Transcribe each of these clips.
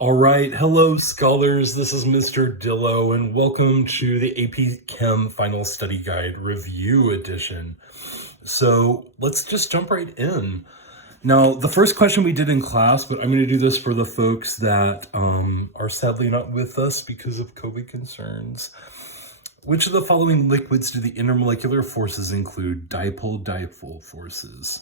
All right, hello scholars, this is Mr. Dillo and welcome to the AP Chem Final Study Guide Review Edition. So let's just jump right in. Now, the first question we did in class, but I'm going to do this for the folks that are sadly not with us because of COVID concerns. Which of the following liquids do the intermolecular forces include? Dipole-dipole forces.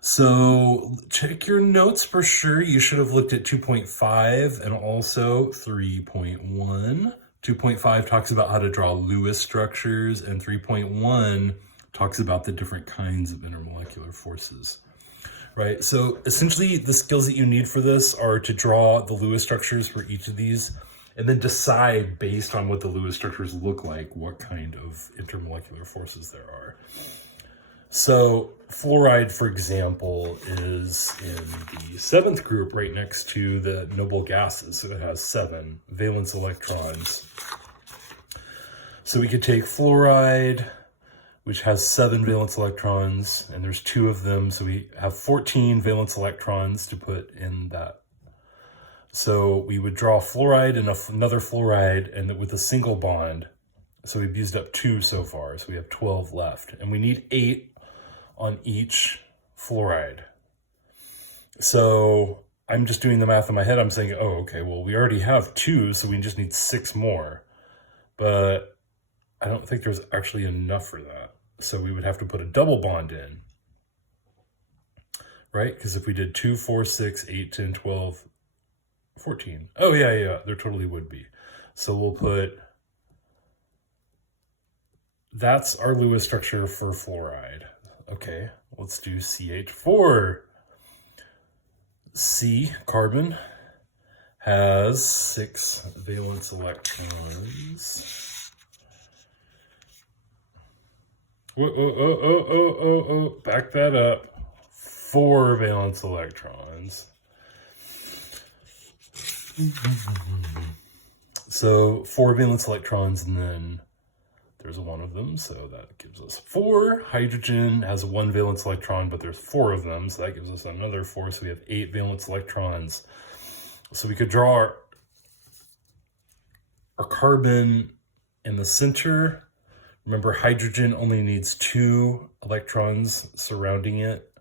So check your notes for sure. You should have looked at 2.5 and also 3.1. 2.5 talks about how to draw Lewis structures, and 3.1 talks about the different kinds of intermolecular forces. Right, so essentially the skills that you need for this are to draw the Lewis structures for each of these and then decide based on what the Lewis structures look like what kind of intermolecular forces there are. So fluoride, for example, is in the 7th group right next to the noble gases. So it has 7 valence electrons. So we could take fluoride, which has 7 valence electrons, and there's 2 of them. So we have 14 valence electrons to put in that. So we would draw fluoride and another fluoride and with a single bond. So we've used up 2 so far. So we have 12 left, and we need 8 on each fluoride. So I'm just doing the math in my head. I'm saying, oh, okay, well, we already have 2, so we just need 6 more. But I don't think there's actually enough for that. So we would have to put a double bond in, right? Because if we did 2, 4, 6, 8, 10, 12, 14. Oh, yeah, there totally would be. So we'll put, that's our Lewis structure for fluoride. Okay, let's do CH4. C, carbon, has 6 valence electrons. Back that up. 4 valence electrons. So 4 valence electrons, and then there's 1 of them, so that gives us 4. Hydrogen has 1 valence electron, but there's 4 of them, so that gives us another 4. So we have 8 valence electrons. So we could draw our carbon in the center. Remember, hydrogen only needs 2 electrons surrounding it.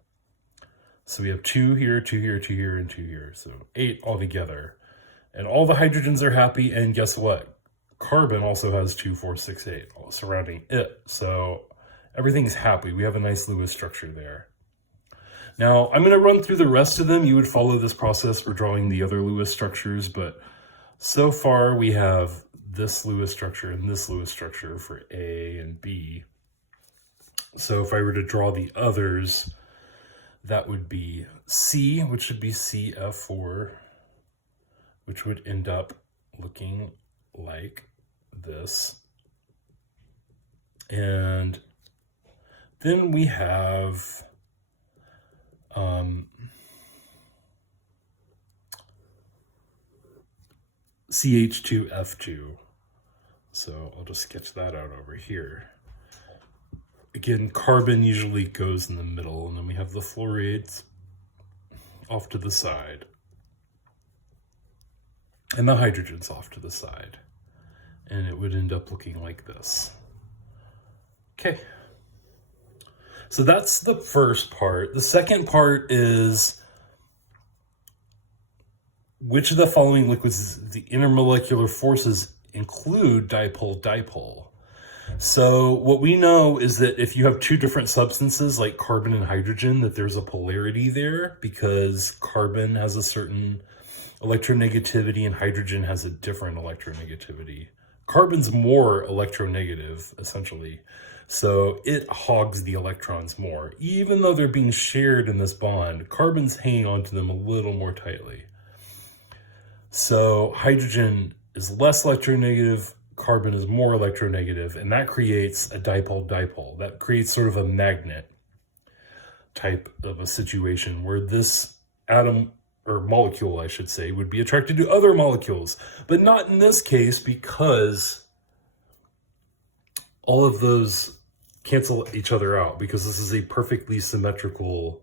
So we have 2 here, 2 here, 2 here, and 2 here. So 8 altogether. And all the hydrogens are happy, and guess what? Carbon also has 2, 4, 6, 8 surrounding it. So everything's happy. We have a nice Lewis structure there. Now, I'm going to run through the rest of them. You would follow this process for drawing the other Lewis structures, but so far we have this Lewis structure and this Lewis structure for A and B. So if I were to draw the others, that would be C, which would be CF4, which would end up looking like this. And then we have CH2F2. So I'll just sketch that out over here. Again, carbon usually goes in the middle, and then we have the fluorides off to the side. And the hydrogen's off to the side. And it would end up looking like this. Okay. So that's the first part. The second part is, which of the following liquids the intermolecular forces include dipole-dipole? So what we know is that if you have 2 different substances like carbon and hydrogen, that there's a polarity there because carbon has a certain electronegativity and hydrogen has a different electronegativity. Carbon's more electronegative, essentially. So it hogs the electrons more. Even though they're being shared in this bond, carbon's hanging onto them a little more tightly. So hydrogen is less electronegative, carbon is more electronegative, and that creates a dipole-dipole. That creates sort of a magnet type of a situation where this atom, or molecule, I should say, would be attracted to other molecules, but not in this case because all of those cancel each other out because this is a perfectly symmetrical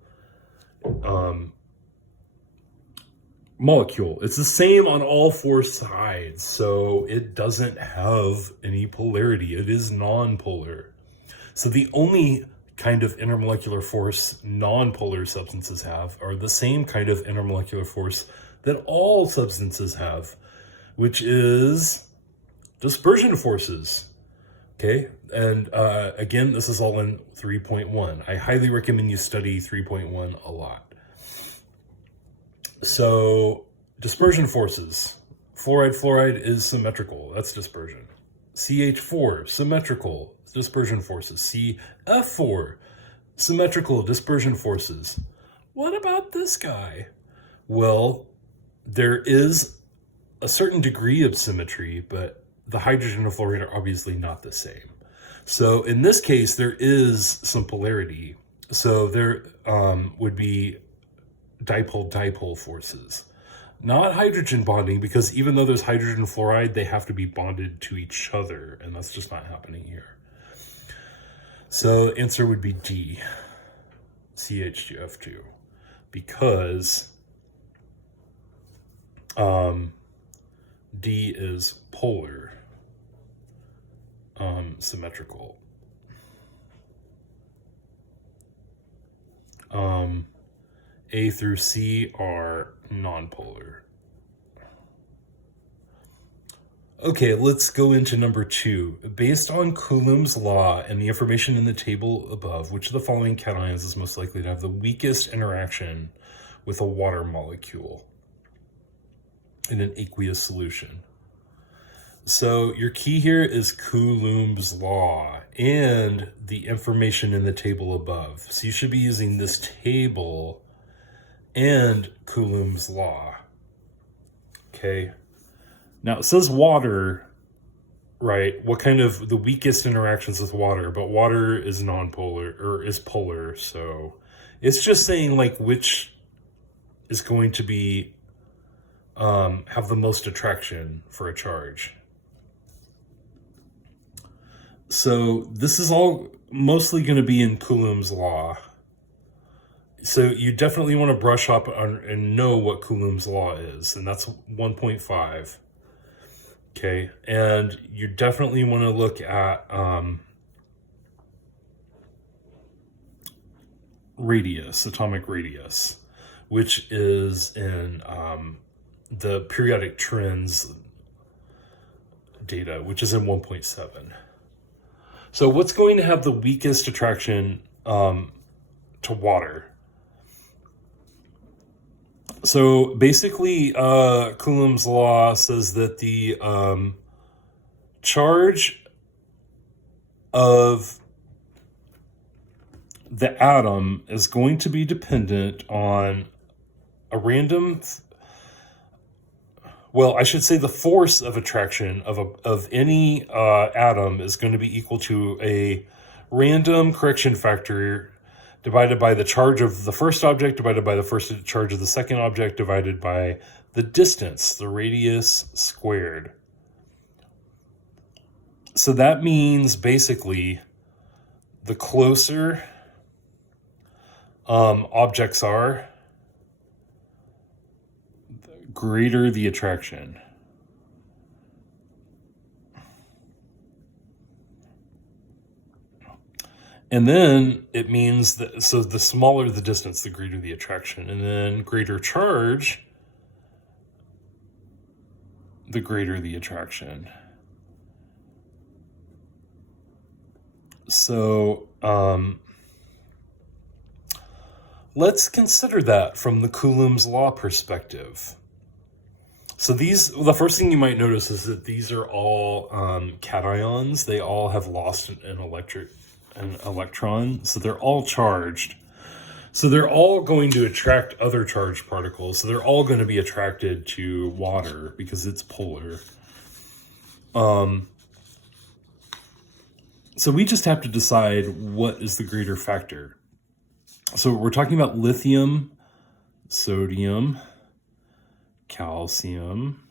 molecule. It's the same on all four sides, so it doesn't have any polarity. It is nonpolar. So the only kind of intermolecular force nonpolar substances have are the same kind of intermolecular force that all substances have, which is dispersion forces. Okay, and again, this is all in 3.1. I highly recommend you study 3.1 a lot. So, dispersion forces. Fluoride is symmetrical. That's dispersion. CH4, symmetrical dispersion forces. CF4, symmetrical dispersion forces. What about this guy? Well, there is a certain degree of symmetry, but the hydrogen and fluorine are obviously not the same. So in this case, there is some polarity. So there would be dipole-dipole forces. Not hydrogen bonding, because even though there's hydrogen fluoride, they have to be bonded to each other, and that's just not happening here. So the answer would be D, CH2F2, because D is polar, symmetrical. A through C are nonpolar. Okay, let's go into number 2. Based on Coulomb's law and the information in the table above, which of the following cations is most likely to have the weakest interaction with a water molecule in an aqueous solution? So your key here is Coulomb's law and the information in the table above. So you should be using this table and Coulomb's law. Okay. Now it says water, right? What kind of the weakest interactions with water, but water is nonpolar or is polar. So it's just saying like which is going to be, have the most attraction for a charge. So this is all mostly going to be in Coulomb's law. So you definitely want to brush up on and know what Coulomb's law is, and that's 1.5. Okay, and you definitely want to look at radius, atomic radius, which is in the periodic trends data, which is in 1.7. So what's going to have the weakest attraction to water? So basically, Coulomb's law says that the charge of the atom is going to be dependent on a random, well, I should say the force of attraction of any atom is going to be equal to a random correction factor divided by the charge of the first object, divided by the first charge of the second object, divided by the distance, the radius squared. So that means basically the closer objects are, the greater the attraction. And then it means that, so the smaller the distance, the greater the attraction. And then greater charge, the greater the attraction. So let's consider that from the Coulomb's law perspective. So the first thing you might notice is that these are all cations. They all have lost an electron, so they're all charged. So they're all going to attract other charged particles. So they're all going to be attracted to water because it's polar. So we just have to decide what is the greater factor. So we're talking about lithium, sodium, calcium,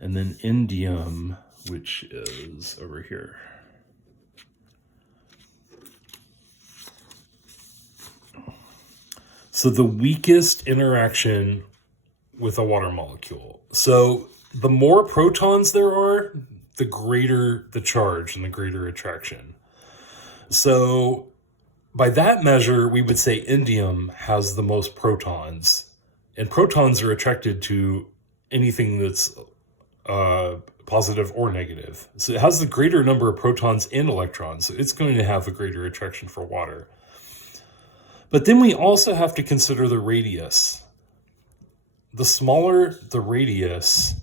and then indium, which is over here. So the weakest interaction with a water molecule. So the more protons there are, the greater the charge and the greater attraction. So by that measure, we would say indium has the most protons, and protons are attracted to anything that's positive or negative. So it has the greater number of protons and electrons, so it's going to have a greater attraction for water. But then we also have to consider the radius. The smaller the radius,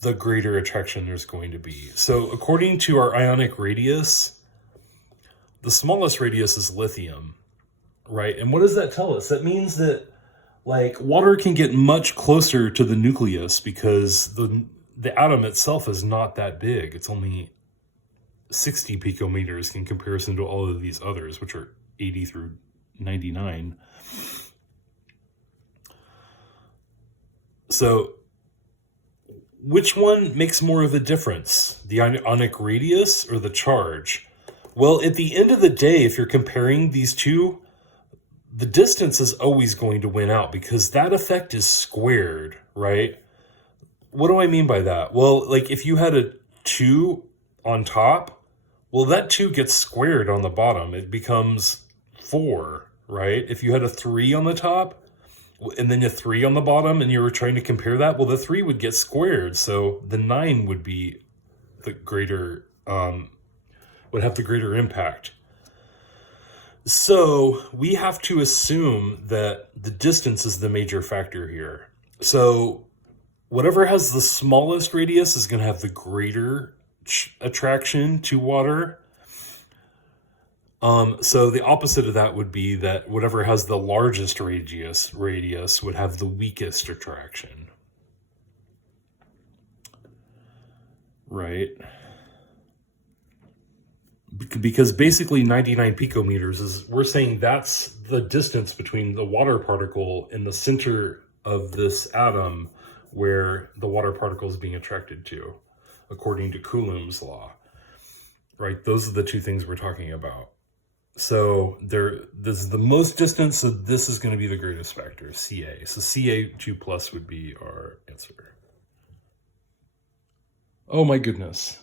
the greater attraction there's going to be. So according to our ionic radius, the smallest radius is lithium, right? And what does that tell us? That means that like water can get much closer to the nucleus because the atom itself is not that big. It's only 60 picometers in comparison to all of these others, which are 80 through 99. So which one makes more of a difference? The ionic radius or the charge? Well, at the end of the day, if you're comparing these two, the distance is always going to win out because that effect is squared, right? What do I mean by that? Well, like if you had a 2 on top, well, that 2 gets squared on the bottom. It becomes 4, right? If you had a 3 on the top and then a 3 on the bottom and you were trying to compare that, well, the 3 would get squared. So the 9 would be the greater, would have the greater impact. So we have to assume that the distance is the major factor here. So whatever has the smallest radius is going to have the greater attraction to water. So the opposite of that would be that whatever has the largest radius would have the weakest attraction. Right? Because basically 99 picometers is, we're saying that's the distance between the water particle in the center of this atom where the water particle is being attracted to, according to Coulomb's law, right? Those are the two things we're talking about. So this is the most distance, so this is going to be the greatest factor, Ca. So Ca2 plus would be our answer. Oh my goodness.